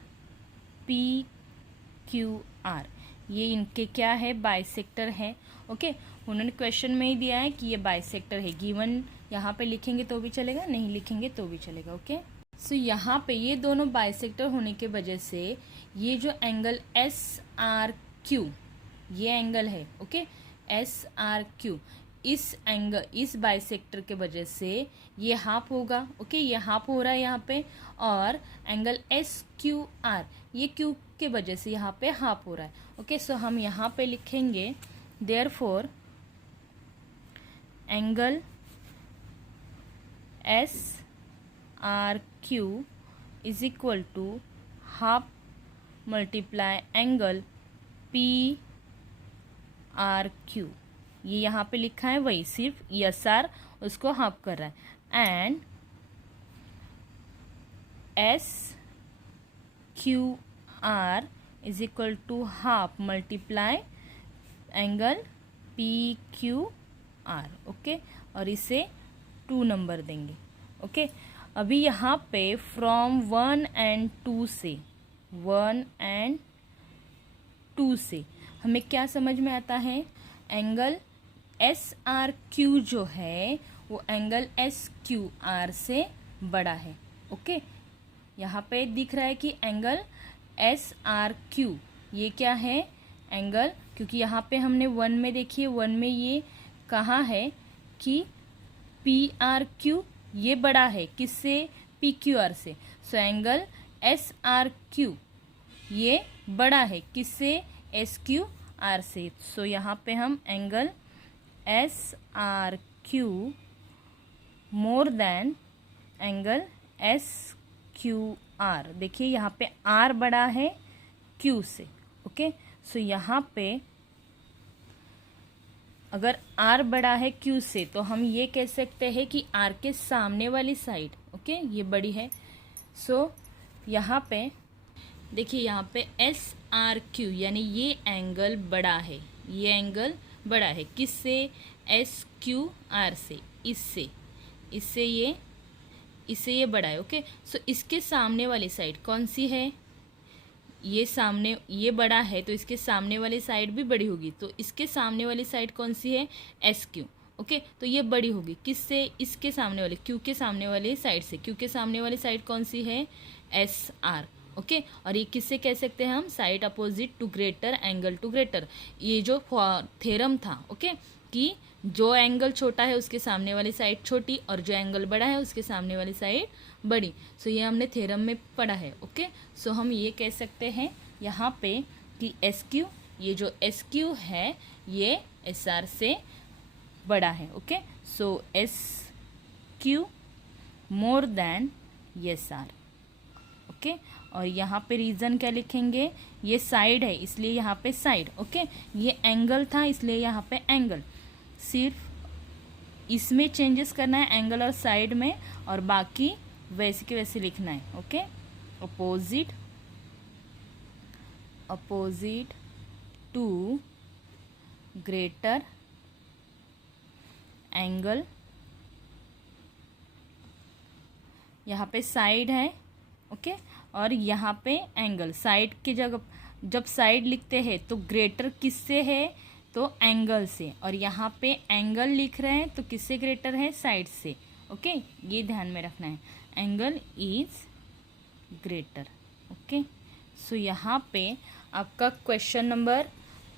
PQR। ये इनके क्या है, बाइसेक्टर है, ओके। उन्होंने क्वेश्चन में ही दिया है कि ये बाइसेक्टर है, गिवन यहाँ पे लिखेंगे तो भी चलेगा, नहीं लिखेंगे तो भी चलेगा, ओके। सो यहाँ पे ये दोनों बाइसेक्टर होने के वजह से ये जो एंगल एस आर क्यू, ये एंगल है, ओके, एस आर क्यू, इस एंगल, इस बाइसेक्टर के वजह से ये हाफ होगा, ओके, ये हाफ हो रहा है यहाँ पे। और एंगल एस क्यू आर, ये क्यू के वजह से यहाँ पे हाफ हो रहा है, ओके। सो हम यहाँ पे लिखेंगे therefore angle S R Q is equal to half multiply angle P R Q, ये यहाँ पे लिखा है वही, सिर्फ एस आर उसको हाफ कर रहा है, and S Q R is equal to half multiply angle P Q R, okay. और इसे 2 नंबर देंगे, ओके। अभी यहाँ पे फ्रॉम 1 and 2 से, 1 and 2 से हमें क्या समझ में आता है, एंगल एस आर क्यू जो है वो एंगल एस क्यू आर से बड़ा है, ओके। यहाँ पे दिख रहा है कि एंगल एस आर क्यू ये क्या है, एंगल, क्योंकि यहाँ पे हमने 1 में देखिए, 1 में ये कहा है कि पी आर क्यू ये बड़ा है किससे, पी क्यू आर से। So angle S R Q ये बड़ा है किससे, एस क्यू आर से। सो यहाँ पे हम angle S R Q more than angle S Q are, देखिए यहाँ पे आर बड़ा है क्यू से, ओके। सो यहाँ पे अगर r बड़ा है q से तो हम ये कह सकते हैं कि r के सामने वाली साइड, ओके, ये बड़ी है। सो यहाँ पे देखिए, यहाँ पे एस आर क्यू यानी ये एंगल बड़ा है, ये एंगल बड़ा है किससे, एस क्यू आर से, इससे ये बड़ा है, ओके। सो इसके सामने वाली साइड कौन सी है, ये सामने, ये बड़ा है तो इसके सामने वाली साइड भी बड़ी होगी, तो इसके सामने वाली साइड कौन सी है, एस क्यू, ओके। तो ये बड़ी होगी किससे, इसके सामने वाले, क्यू के सामने वाली साइड से, क्यू के सामने वाली साइड कौन सी है, एस आर, ओके। और ये किससे कह सकते हैं हम, side opposite to greater angle to greater, ये जो थ्योरम था, ओके, कि जो एंगल छोटा है उसके सामने वाली साइड छोटी और जो एंगल बड़ा है उसके सामने वाली साइड बड़ी। सो ये हमने थ्योरम में पढ़ा है, ओके। सो हम ये कह सकते हैं यहाँ पे कि एस क्यू, ये जो एस क्यू है ये एस आर से बड़ा है, okay. So S Q more than S R, okay. और यहाँ पे रीज़न क्या लिखेंगे, ये साइड है इसलिए यहाँ पे साइड, ओके। ये एंगल था इसलिए यहाँ पे एंगल, सिर्फ इसमें चेंजेस करना है एंगल और साइड में, और बाकी वैसे के वैसे लिखना है, okay. Opposite opposite to greater angle, यहाँ पे साइड है, ओके, और यहाँ पे एंगल। साइड की जगह जब साइड लिखते हैं तो ग्रेटर किससे है, तो एंगल से, और यहाँ पे एंगल लिख रहे हैं तो किससे ग्रेटर है, साइड से, ओके, ये ध्यान में रखना है, angle is greater, okay. So यहाँ पे आपका क्वेश्चन नंबर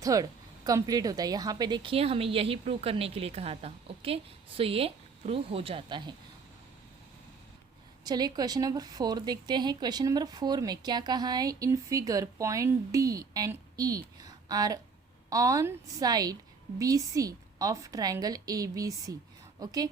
3 कंप्लीट होता है। यहाँ पे देखिए हमें यही प्रूव करने के लिए कहा था, ओके। सो ये प्रूव हो जाता है। चलिए क्वेश्चन नंबर 4 देखते हैं। क्वेश्चन नंबर 4 में क्या कहा है, in figure point D and E are on side B C of triangle A B C, okay.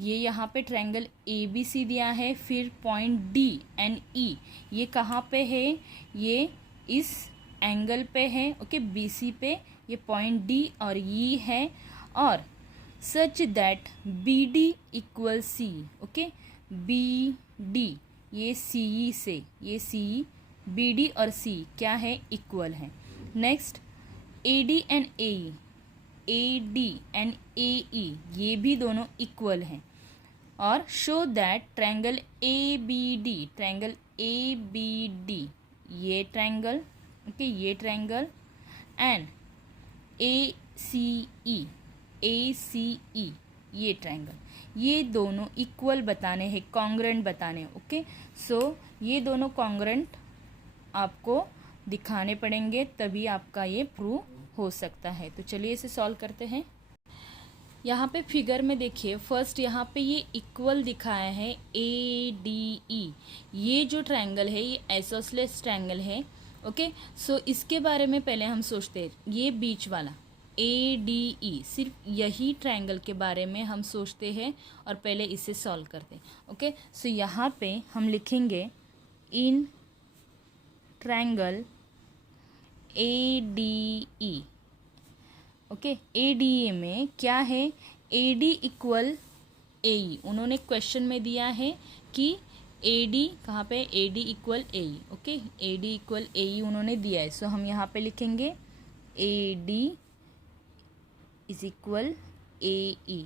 ये यहाँ पे ट्रायंगल ए बी सी दिया है, फिर पॉइंट डी एंड ई ये कहाँ पे है, ये इस एंगल पे है, ओके, बी सी पे, ये पॉइंट डी और ई है, और such that B D equal C, okay, B D ये सी ई से, ये सी ई, बी डी और सी क्या है, इक्वल है। Next A D and A E, A D and A E ये भी दोनों इक्वल हैं, और show that triangle A B D, triangle A B D ये ट्रायंगल, ओके, ये triangle, and A C E ये ट्रायंगल, ये दोनों इक्वल बताने हैं, कॉन्ग्रेंट बताने हैं, ओके। सो ये दोनों कॉन्ग्रेंट आपको दिखाने पड़ेंगे, तभी आपका ये प्रूव हो सकता है। तो चलिए इसे सॉल्व करते हैं। यहाँ पे फिगर में देखिए, फर्स्ट यहाँ पे ये इक्वल दिखाया है ए डी ई, ये जो ट्रायंगल है ये आइसोसेलेस ट्रायंगल है, ओके। सो इसके बारे में पहले हम सोचते हैं, ये बीच वाला ए डी ई, सिर्फ यही ट्रायंगल के बारे में हम सोचते हैं और पहले इसे सॉल्व करते हैं, ओके। सो यहाँ पे हम लिखेंगे in triangle A D E, okay, A D A में क्या है, A D equal A E, उन्होंने क्वेश्चन में दिया है कि ए डी कहाँ पे, A D equal A E, okay, A D equal A E उन्होंने दिया है। सो हम यहाँ पे लिखेंगे A D is equal A E,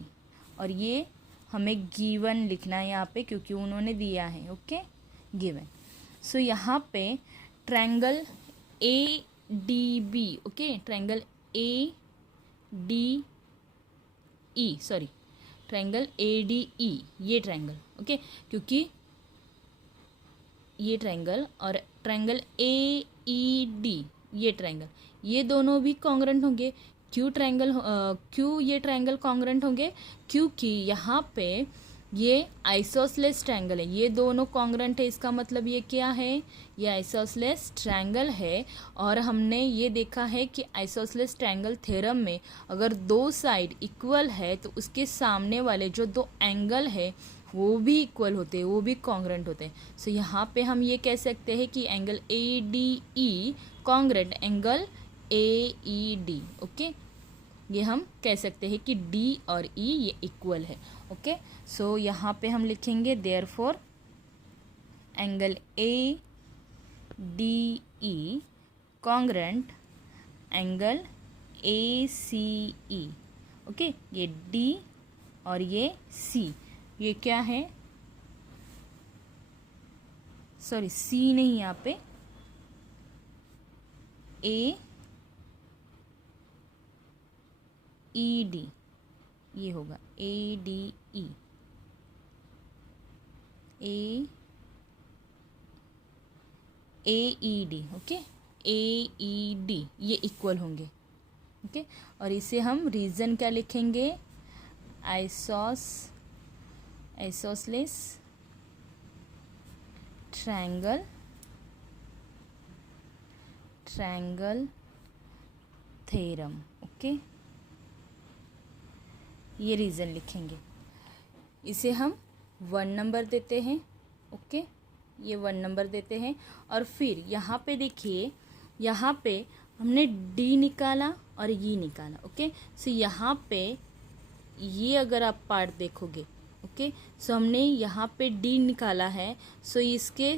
और ये हमें गिवन लिखना है यहाँ पे क्योंकि उन्होंने दिया है, ओके, गिवन। सो यहाँ पे triangle A D B, okay, triangle A D E, sorry, triangle A D E ये ट्रायंगल, ओके, क्योंकि ये ट्रायंगल और ट्रायंगल ए ई डी ये ट्रायंगल, ये दोनों भी कॉन्ग्रेंट होंगे। क्यों ये ट्रायंगल कॉन्ग्रेंट होंगे, क्योंकि यहाँ पे ये आइसोसेलेस ट्रायंगल है, ये दोनों कॉन्ग्रेंट है, इसका मतलब ये क्या है, ये आइसोसेलेस ट्रायंगल है। और हमने ये देखा है कि आइसोसेलेस ट्रायंगल थ्योरम में अगर दो साइड इक्वल है तो उसके सामने वाले जो दो एंगल है वो भी इक्वल होते हैं, वो भी कॉन्ग्रेंट होते हैं। सो यहाँ पे हम ये कह सकते हैं कि angle A D E congruent angle A E D, okay, ये हम कह सकते हैं कि डी और ई ये इक्वल है, ओके। सो यहाँ पे हम लिखेंगे therefore angle A D E congruent angle A C E, okay, ये डी और ये सी, ये क्या है, सॉरी सी नहीं, यहाँ पे ए ई डी ये होगा, ए डी ई, ए ई डी, ओके, ए ई डी ये इक्वल होंगे, ओके। और इसे हम रीजन क्या लिखेंगे, आइसोसेलेस ट्रायंगल थ्योरम, ओके, ये रीज़न लिखेंगे। इसे हम 1 नंबर देते हैं, ओके, ये 1 नंबर देते हैं। और फिर यहाँ पे देखिए, यहाँ पे हमने डी निकाला और ये निकाला, ओके। सो यहाँ पे ये अगर आप पार्ट देखोगे, ओके, सो हमने यहाँ पे डी निकाला है, सो इसके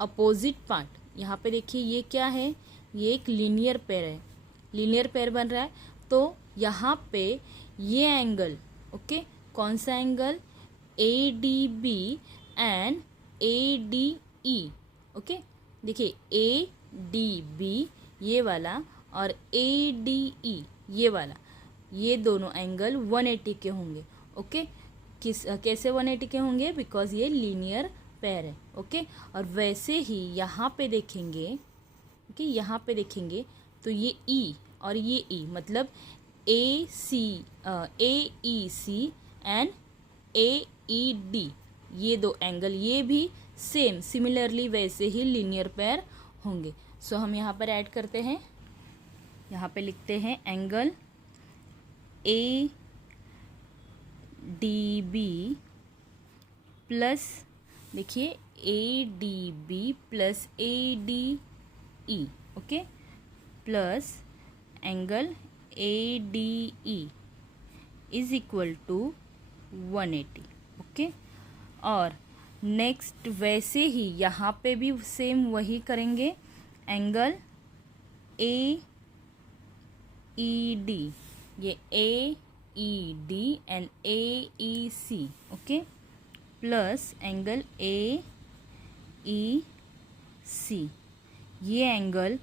अपोजिट पार्ट यहाँ पे देखिए, ये क्या है, ये एक लीनियर पेयर है, लीनियर पेयर बन रहा है। तो यहाँ पे ये एंगल, ओके, कौन सा angle, A D B and A D E, okay. देखिए ए डी बी ये वाला और ए डी ई ये वाला, ये दोनों एंगल 180 के होंगे, ओके। कैसे 180 के होंगे, बिकॉज ये लीनियर पेयर है, ओके। और वैसे ही यहाँ पे देखेंगे, ओके, यहाँ पे देखेंगे तो ये ई और ये ई मतलब ए E C and A E D, ये दो एंगल ये भी सेम सिमिलरली वैसे ही लीनियर पेयर होंगे। सो हम यहाँ पर ऐड करते हैं, यहाँ पे लिखते हैं angle A D B plus, देखिए A D B plus A D E, okay, plus angle A D E is equal to 180, okay. और नेक्स्ट वैसे ही यहाँ पे भी सेम वही करेंगे, एंगल ए ई डी, ये A E D and A E C, okay, plus angle A E C, ये एंगल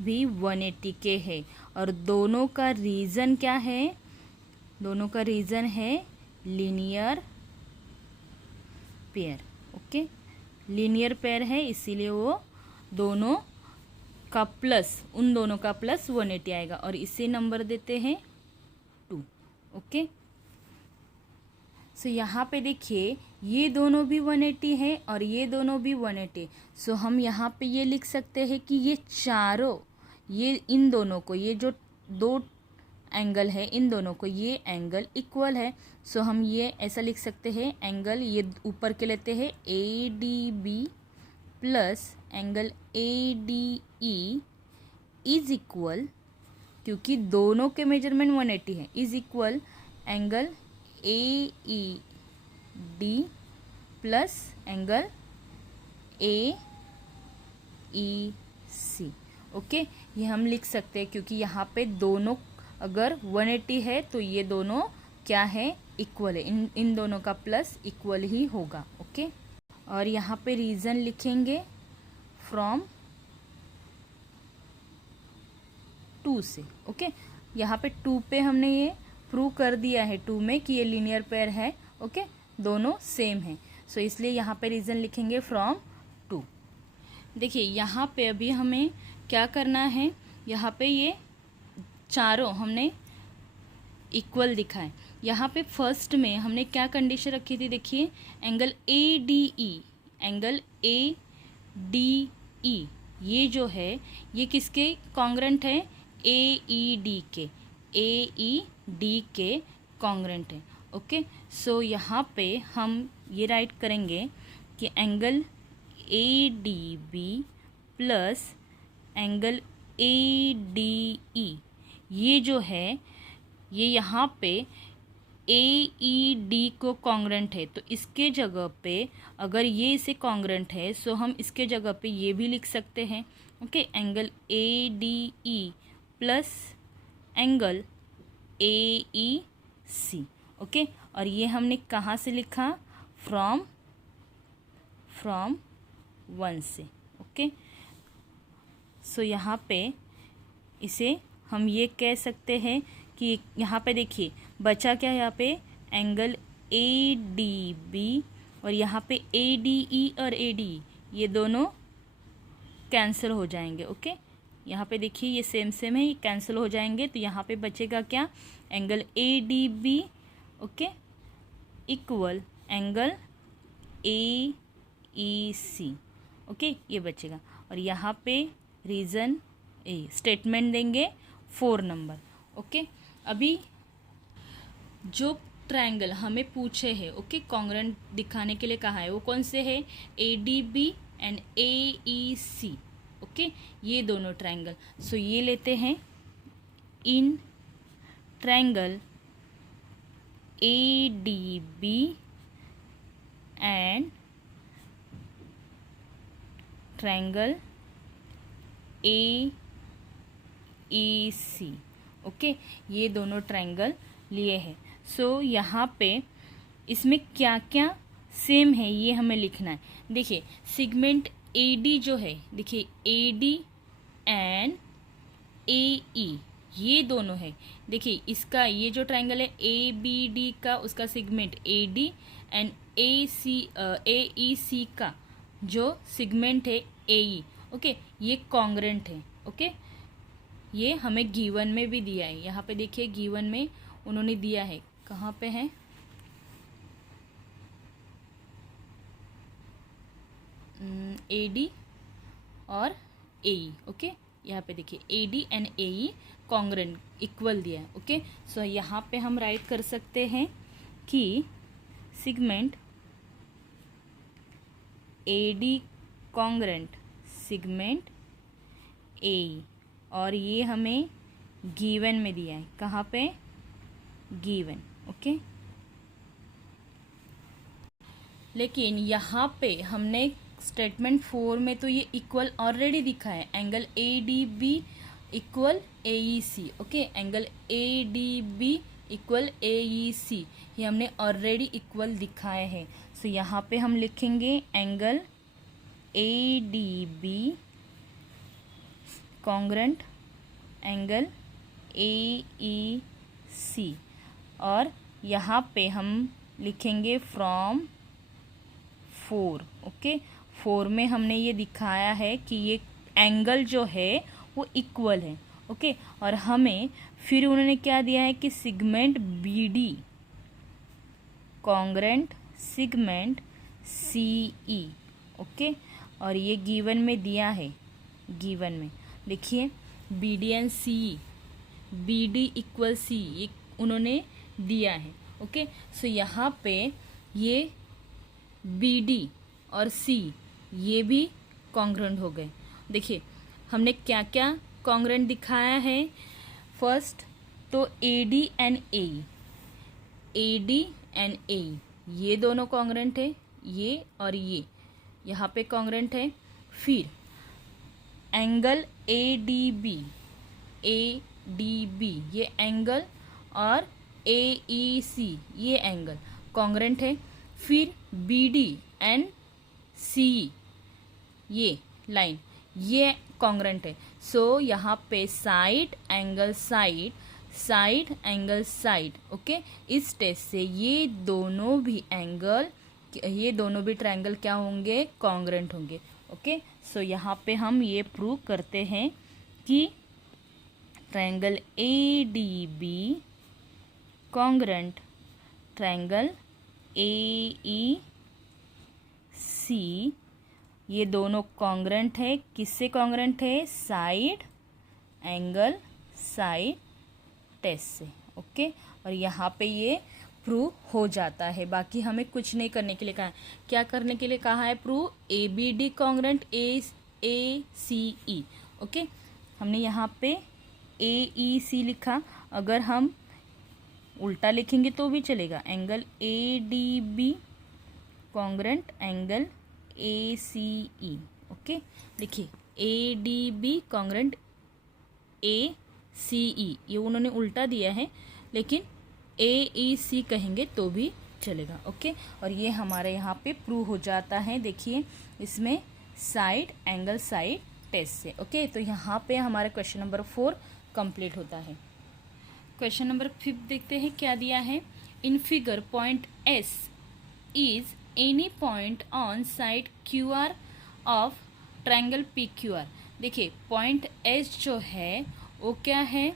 भी 180 के है। और दोनों का रीज़न क्या है, दोनों का रीज़न है linear pair, okay. Linear pair है इसीलिए वो दोनों का प्लस, उन दोनों का प्लस 180 आएगा और इसे नंबर देते हैं 2, ओके। सो यहाँ पे देखिए ये दोनों भी 180 है और ये दोनों भी 180। सो हम यहाँ पे ये लिख सकते हैं कि ये चारों, ये इन दोनों को, ये जो दो एंगल है इन दोनों को, ये एंगल इक्वल है। सो हम ये ऐसा लिख सकते हैं, एंगल ये ऊपर के लेते हैं A D B plus angle A D E is equal, क्योंकि दोनों के मेजरमेंट 180 है, is equal angle A E D plus angle A E C, okay. ये हम लिख सकते हैं क्योंकि यहाँ पे दोनों अगर 180 है तो ये दोनों क्या है, इक्वल है, इन दोनों का प्लस इक्वल ही होगा, ओके। और यहाँ पे रीज़न लिखेंगे फ्रॉम 2 से, ओके। यहाँ पे 2 पे हमने ये प्रूव कर दिया है 2 में कि ये लीनियर पेयर है, ओके, दोनों सेम है। सो इसलिए यहाँ पे रीज़न लिखेंगे फ्रॉम 2। देखिए यहाँ पे अभी हमें क्या करना है, यहाँ पे ये चारों हमने इक्वल दिखाए। यहाँ पे फर्स्ट में हमने क्या कंडीशन रखी थी, देखिए angle A D E, angle A D E ये जो है ये किसके कॉन्ग्रेंट है, ए ई डी के, ए ई डी के कॉन्ग्रेंट है, ओके। सो यहाँ पे हम ये राइट करेंगे कि angle A D B plus angle A D E ये जो है ये यहाँ पे ए ई डी को कॉन्ग्रेंट है, तो इसके जगह पे अगर ये इसे कॉन्ग्रेंट है सो हम इसके जगह पे ये भी लिख सकते हैं, okay, angle A D E plus angle A E C, okay. और ये हमने कहाँ से लिखा, फ्रॉम 1 से, ओके। सो यहाँ पे इसे हम ये कह सकते हैं कि यहाँ पे देखिए बचा क्या, यहाँ पे एंगल ए डी बी और यहाँ पे ए डी ई और ए डी ये दोनों कैंसिल हो जाएंगे, ओके। यहाँ पे देखिए ये सेम सेम है, ये कैंसिल हो जाएंगे, तो यहाँ पे बचेगा क्या, angle A D B, okay, equal angle A E C, okay, ये बचेगा। और यहाँ पे रीज़न स्टेटमेंट देंगे 4 नंबर, ओके। अभी जो ट्रायंगल हमें पूछे हैं, ओके, कॉन्ग्रेंट दिखाने के लिए कहा है वो कौन से है, A D B and A E C, okay, ये दोनों ट्रायंगल। सो ये लेते हैं in triangle A D B and triangle A E C. Okay, ये दोनों ट्रायंगल लिए हैं। सो यहाँ पे इसमें क्या क्या सेम है ये हमें लिखना है। देखिए सेगमेंट ए डी जो है, देखिए A D and A E ये दोनों है। देखिए इसका ये जो ट्रायंगल है ए बी डी का, उसका segment A D and A E सी का जो सेगमेंट है ए ई। ओके, ये कॉन्ग्रेंट है। ओके, ये हमें गिवन में भी दिया है। यहाँ पे देखिए गिवन में उन्होंने दिया है, कहाँ पे है, ए डी और ए ई। ओके, यहाँ पे देखिए A D and A E congruent equal दिया है। ओके, सो यहाँ पे हम राइट कर सकते हैं कि segment A D congruent segment A E, और ये हमें गिवन में दिया है, कहाँ पे, गिवन। ओके, लेकिन यहाँ पे हमने स्टेटमेंट 4 में तो ये इक्वल ऑलरेडी दिखा है, angle A D B equal A E C. Okay, angle A D B equal A E C, ये हमने ऑलरेडी इक्वल दिखाए हैं। सो यहाँ पे हम लिखेंगे angle A D B congruent angle A E C, और यहाँ पे हम लिखेंगे फ्रॉम 4। ओके, 4 में हमने ये दिखाया है कि ये एंगल जो है वो इक्वल है। ओके, और हमें फिर उन्होंने क्या दिया है कि segment B D congruent segment C E. Okay, और ये गिवन में दिया है, गिवन में देखिए B D and C E, B D equal C, ये उन्होंने दिया है। ओके, सो यहाँ पे ये बी डी और सी ये भी कॉन्ग्रेंट हो गए। देखिए हमने क्या क्या कॉन्ग्रेंट दिखाया है। फर्स्ट तो A D and A E, A D and A E ये दोनों कॉन्ग्रेंट है, ये और ये यहाँ पे कॉन्ग्रेंट है। फिर angle A D B, A D B ये एंगल, और ए ई सी ये एंगल कॉन्ग्रेंट है। फिर बी डी एंड सी ये लाइन ये कॉन्ग्रेंट है। सो यहाँ पे side angle side, side angle side. Okay, इस टेस्ट से ये दोनों भी एंगल, ये दोनों भी ट्रायंगल क्या होंगे, कॉन्ग्रेंट होंगे। ओके, सो यहाँ पे हम ये प्रूव करते हैं कि triangle A D B congruent triangle A E C, ये दोनों कॉन्ग्रेंट है। किससे कॉन्ग्रेंट है, साइड एंगल साइड टेस्ट से। ओके, और यहाँ पे ये प्रूव हो जाता है। बाकी हमें कुछ नहीं करने के लिए कहा है। क्या करने के लिए कहा है, prove A B D congruent A C E. Okay, हमने यहाँ पे ए ई सी लिखा, अगर हम उल्टा लिखेंगे तो भी चलेगा, angle A D B congruent angle A C E. Okay, देखिए A D B congruent A C E, ये उन्होंने उल्टा दिया है, लेकिन ए ई सी कहेंगे तो भी चलेगा। ओके, और ये हमारे यहाँ पे प्रूव हो जाता है। देखिए इसमें साइड एंगल साइड टेस्ट से। ओके, तो यहाँ पे हमारा क्वेश्चन नंबर 4 कंप्लीट होता है। क्वेश्चन नंबर 5 देखते हैं क्या दिया है। In figure point S is any point on side Q R of triangle P Q are. देखिए पॉइंट एस जो है वो क्या है,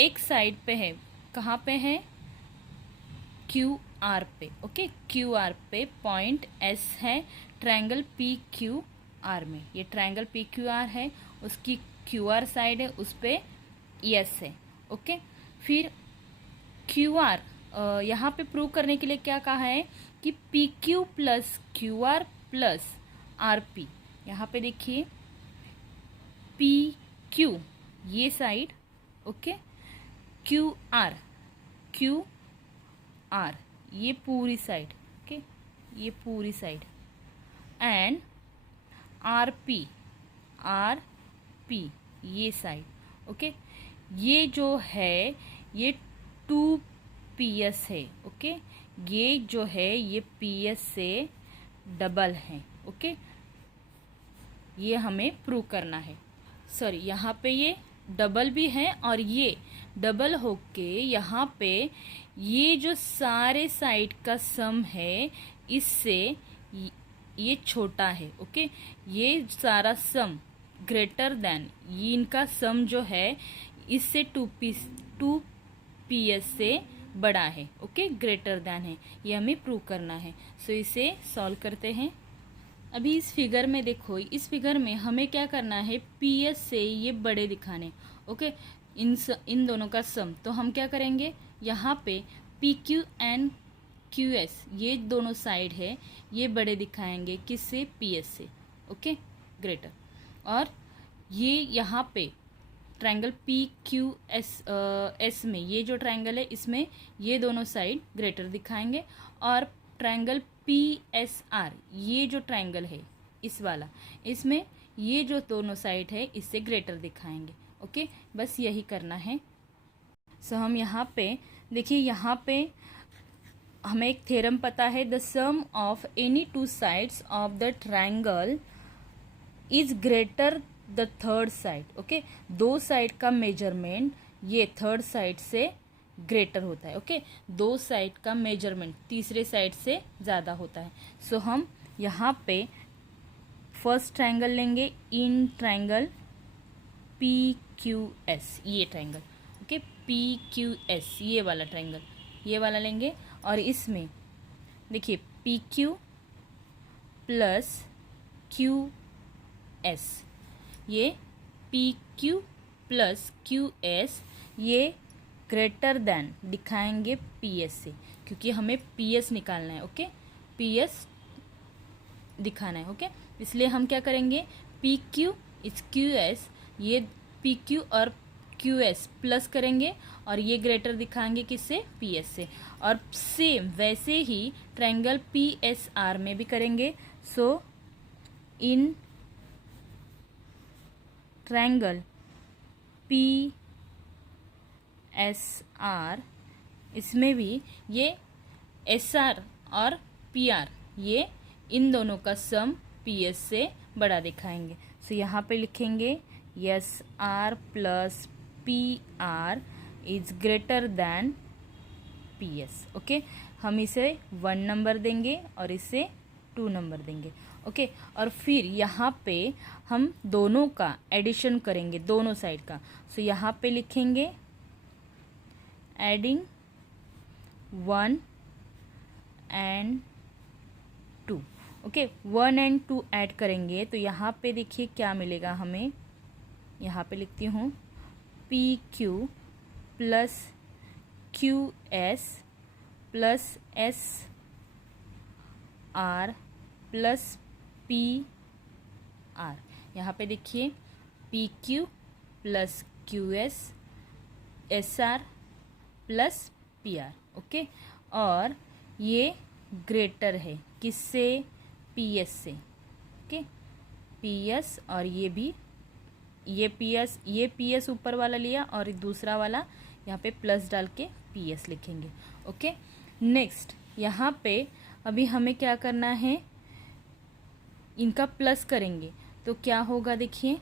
एक साइड पे है, कहाँ पे है, क्यू आर पे। ओके, क्यू आर पे पॉइंट एस है ट्रायंगल पी क्यू आर में। ये ट्रायंगल पी क्यू आर है, उसकी क्यू आर साइड है, उस पे एस है। ओके, फिर क्यू आर यहाँ पे प्रूव करने के लिए क्या कहा है कि P Q plus Q R plus R P. यहाँ पे देखिए पी क्यू ये साइड, ओके, क्यू आर ये पूरी साइड, ओके, ये पूरी साइड, एंड आर पी ये साइड, ओके। ये जो है ये 2PS है, ओके। ये जो है ये PS से डबल है, ओके। ये हमें प्रूव करना है। सॉरी, यहाँ पे ये डबल भी है और ये डबल होके यहाँ पे ये जो सारे साइड का सम है इससे ये छोटा है, ओके। ये सारा सम ग्रेटर देन, ये इनका सम जो है इससे 2PS से बड़ा है, ओके, ग्रेटर देन है। ये हमें प्रूव करना है। सो इसे सॉल्व करते हैं। अभी इस फिगर में देखो, इस फिगर में हमें क्या करना है, PS से ये बड़े दिखाने, ओके। इन दोनों का सम, तो हम क्या करेंगे, यहाँ पे PQ एंड QS ये दोनों साइड है, ये बड़े दिखाएंगे किससे, PS से, ओके, ग्रेटर। और ये यहाँ पे ट्रायंगल PQS में ये जो ट्रायंगल है इसमें ये दोनों साइड ग्रेटर दिखाएंगे। और ट्रायंगल PSR ये जो ट्रायंगल है इस वाला, इसमें ये जो दोनों साइड है इससे ग्रेटर दिखाएंगे, ओके। बस यही करना है। सो हम यहाँ पे देखिए, यहाँ पे हमें एक थ्योरम पता है, the sum of any two sides of the triangle is greater the third side, okay. दो साइड का मेजरमेंट ये थर्ड साइड से ग्रेटर होता है, ओके। दो साइड का मेजरमेंट तीसरे साइड से ज़्यादा होता है। सो हम यहाँ पे फर्स्ट ट्रायंगल लेंगे, इन ट्रायंगल PQS ये ट्रायंगल, ओके, PQS ये वाला ट्रायंगल, ये वाला लेंगे। और इसमें देखिए PQ प्लस QS, ये PQ प्लस QS ये ग्रेटर देन दिखाएंगे PS से, क्योंकि हमें PS निकालना है, ओके, PS दिखाना है, ओके। इसलिए हम क्या करेंगे, PQ इस QS, ये PQ और QS प्लस करेंगे और ये ग्रेटर दिखाएंगे किससे, PS से। और सेम वैसे ही ट्रायंगल PSR में भी करेंगे। सो इन ट्रायंगल PSR इसमें भी ये SR और PR ये इन दोनों का सम PS से बड़ा दिखाएंगे। सो यहाँ पे लिखेंगे SR plus PR is greater than PS, okay. हम इसे 1 नंबर देंगे और इसे 2 नंबर देंगे, ओके। और फिर यहाँ पे हम दोनों का एडिशन करेंगे, दोनों साइड का। सो यहाँ पे लिखेंगे adding 1 and 2, okay. 1 and 2 add करेंगे तो यहाँ पे देखिए क्या मिलेगा हमें, यहाँ पे लिखती हूँ PQ plus QS plus SR plus PR। यहाँ पे देखिए PQ plus QS SR plus PR, okay. और ये ग्रेटर है किससे, PS से, ओके। PS और ये भी, ये PS ऊपर वाला लिया और दूसरा वाला यहाँ पे प्लस डाल के PS लिखेंगे, ओके। नेक्स्ट यहाँ पे अभी हमें क्या करना है, इनका प्लस करेंगे तो क्या होगा, देखिए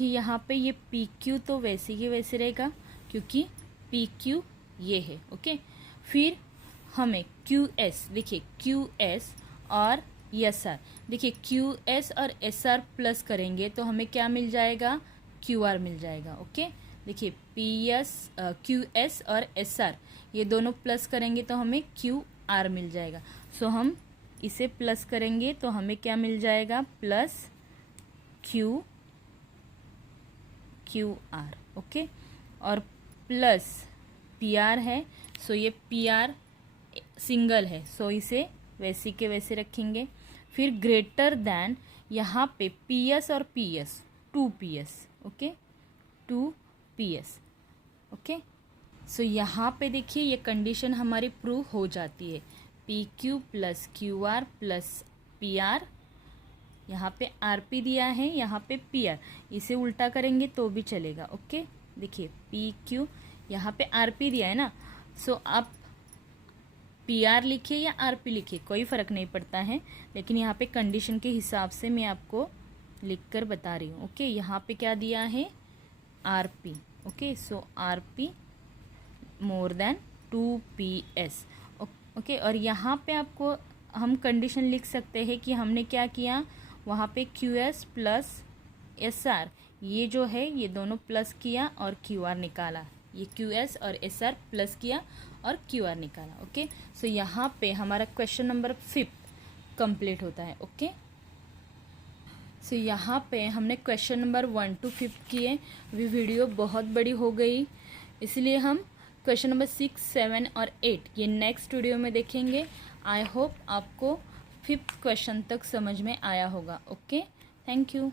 यहाँ पे ये PQ तो वैसे ही वैसे रहेगा क्योंकि PQ ये है, ओके। फिर हमें QS, देखिए QS और SR, देखिए QS और SR प्लस करेंगे तो हमें क्या मिल जाएगा, QR मिल जाएगा, ओके। देखिए QS और SR ये दोनों प्लस करेंगे तो हमें QR मिल जाएगा। सो हम इसे प्लस करेंगे तो हमें क्या मिल जाएगा, प्लस QR, ओके। और प्लस PR है, सो ये PR सिंगल है, सो इसे वैसे के वैसे रखेंगे। फिर ग्रेटर देन, यहाँ पे PS और PS 2PS, okay, 2PS, okay. So यहाँ पे देखिए ये कंडीशन हमारी प्रूव हो जाती है, PQ plus QR plus PR यहाँ पे आर पी दिया है, यहाँ पे पी आर, इसे उल्टा करेंगे तो भी चलेगा। ओके, देखिए पी क्यू, यहाँ पे आर पी दिया है ना, सो आप पी आर लिखिए या आर पी लिखिए, कोई फ़र्क नहीं पड़ता है, लेकिन यहाँ पे कंडीशन के हिसाब से मैं आपको लिख कर बता रही हूँ। ओके, यहाँ पे क्या दिया है, R P. Okay, so R P more than 2PS। Okay, और यहाँ पे आपको हम कंडीशन लिख सकते हैं कि हमने क्या किया, वहाँ पे QS प्लस SR, ये जो है ये दोनों प्लस किया और QR निकाला, ये QS और SR प्लस किया और QR निकाला। ओके, सो यहाँ पे हमारा क्वेश्चन नंबर 5 कंप्लीट होता है। ओके, सो यहाँ पे हमने क्वेश्चन नंबर 1 to 5 किए। अभी वीडियो बहुत बड़ी हो गई, इसलिए हम क्वेश्चन नंबर 6, 7 और 8 ये नेक्स्ट वीडियो में देखेंगे। आई होप आपको 5th क्वेश्चन तक समझ में आया होगा। Okay, thank you.